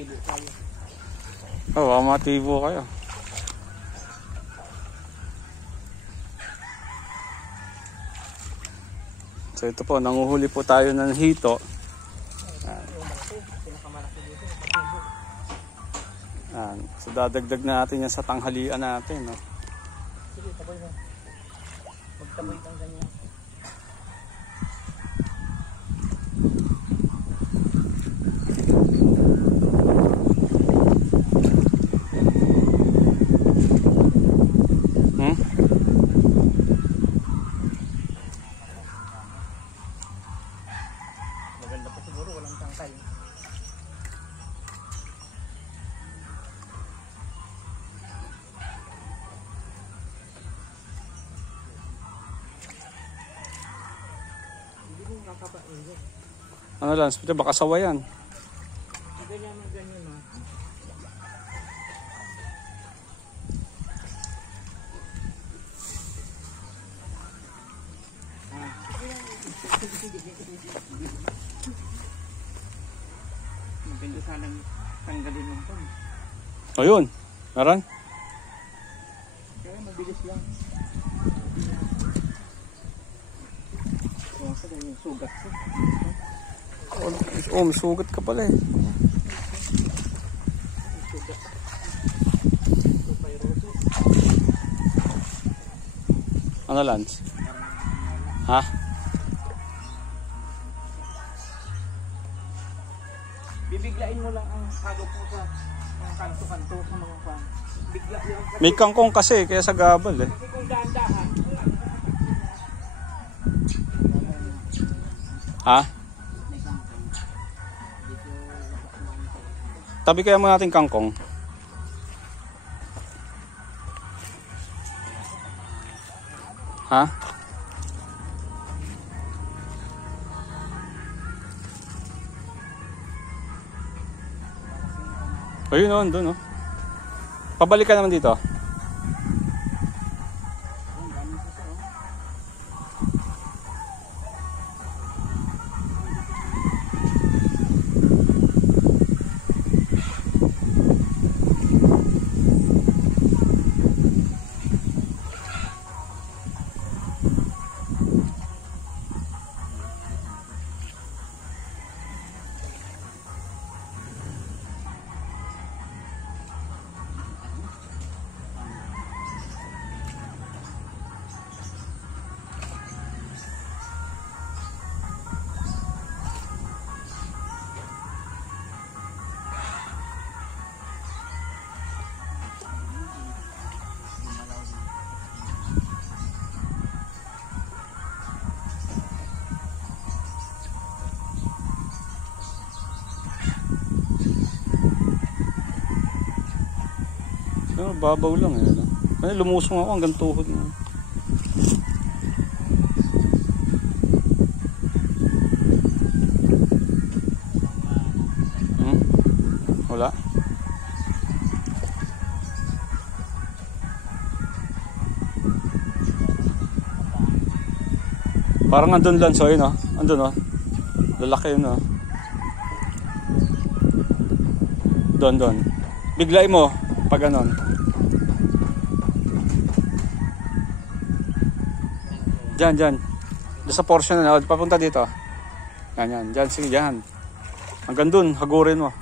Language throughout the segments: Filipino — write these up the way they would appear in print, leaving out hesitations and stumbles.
matibo tayo. Oo, matibo kayo. So ito po, nanguhuli po tayo ng hito. So dadagdag natin yan sa tanghalian natin. No? Sige, taboy mo. Magtaboy kang ganyan. Maganda pa siguro, walang tangkay. Ano lang, baka sawayan. Ganyan mo, ganyan mo. Maganda sanang tanggalin ng pang. O yun, meron? Kaya mabilis lang. So, sa yung sugat ko. Oh, may sugat ka pala eh. Ano Lance? Ha? Bibiglain mo lang ang halo po sa mga kanto-kanto sa mga fan. Bigla lang. May kangkong kasi, kaya sa gabal eh. Kasi kung dahan-dahan. Ha? Tabi kaya mo natin kangkong. Ha? Ayun o, doon o. Pabalik ka naman dito. Oh, babaw lang eh. No? Ay, lumusong ako hanggang tuhod mo. Wala. Parang andun lang, so yun oh. Andun oh. Lalaki yun oh. Doon. Biglay mo pag ganon. Diyan. Doon sa portion na, papunta dito. Yan. Diyan, sige, diyan. Hanggang dun, hagurin mo.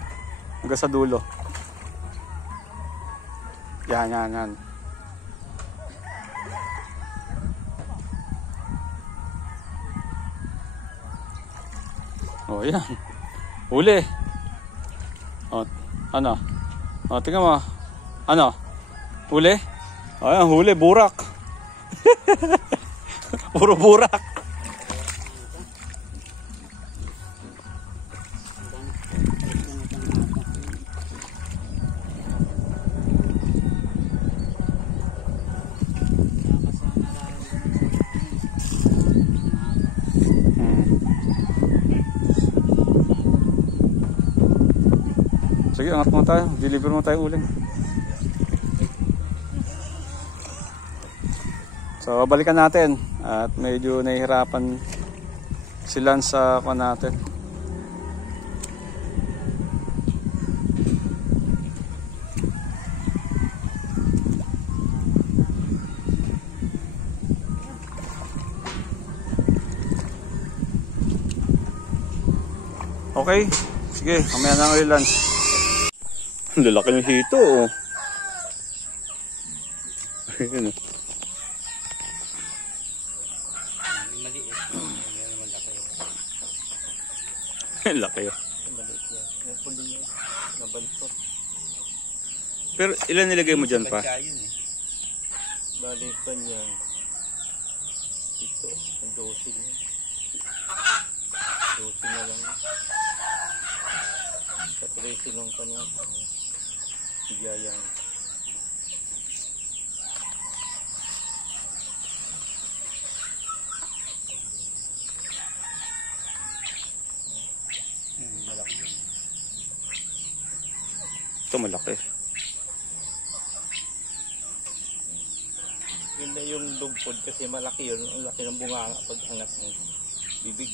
Hanggang sa dulo. Yan. Oh, yan. Huli. Oh, ano? Oh, tingnan mo. Ano? Huli? Oh, yan, huli, burak. Puro burak. Sige, angat mo tayo. Deliver mo tayo uling. So, balikan natin. At medyo nahihirapan sila sa kuha natin. Okay. Sige, mamaya na ang lunch. Ang lalaki ng hito, oh. Ayun, oh. Maliit. Yan naman laki. Ang laki, oh. Maliit yan. Yung puli yun. Nabansot. Pero ilan nilagay mo dyan pa? Pagkain eh. Balikan yan. Ito. Ang dosin yan. Dosin na lang. Sa 13 lang pa niya. Sigayang. Malaki yun. Ito malaki. Yun na yung lugpod kasi malaki yun. Ang laki ng bunganga pag angat ng bibig.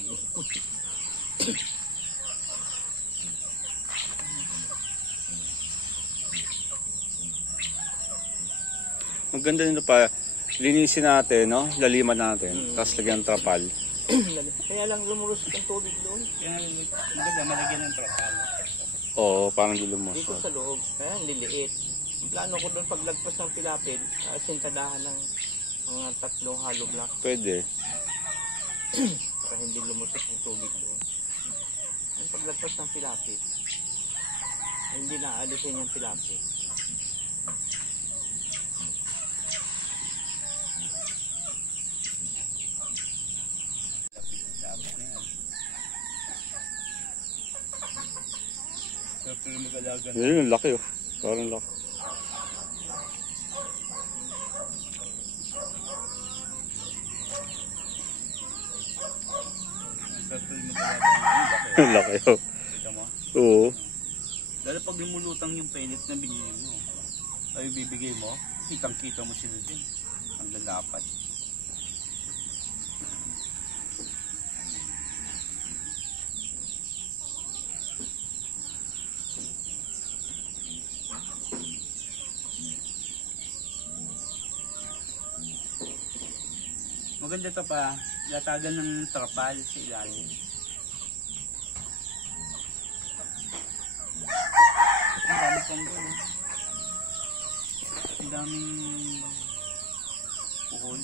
Ang ganda nito pa. Linisin natin, no? Laliman natin. Tapos lagyan ng trapal. Kaya lang lumulus ang tubig doon. Kaya maganda malagyan ng trapal. Oo, parang di lumusot. Dito sa loob, kaya liliit. Ang plano ko doon paglagpas ng pilapil, sintadahan ng mga 3 hollow block Pwede. para hindi lumusot ang tubig doon. Ang paglagpas ng pilapil, hindi na aalisin yung pilapil. Yun, laki, oh. Parang laki. Laki, oh. Kita mo? Oo. Lalo pag lumulutang yung pellet na binili mo, ay bibigay mo, kitang-kita mo sila din. Ang lalapat. Maganda to pa, latagan ng trapal sa ilalim. Ang dami pang doon. Ang daming puhon.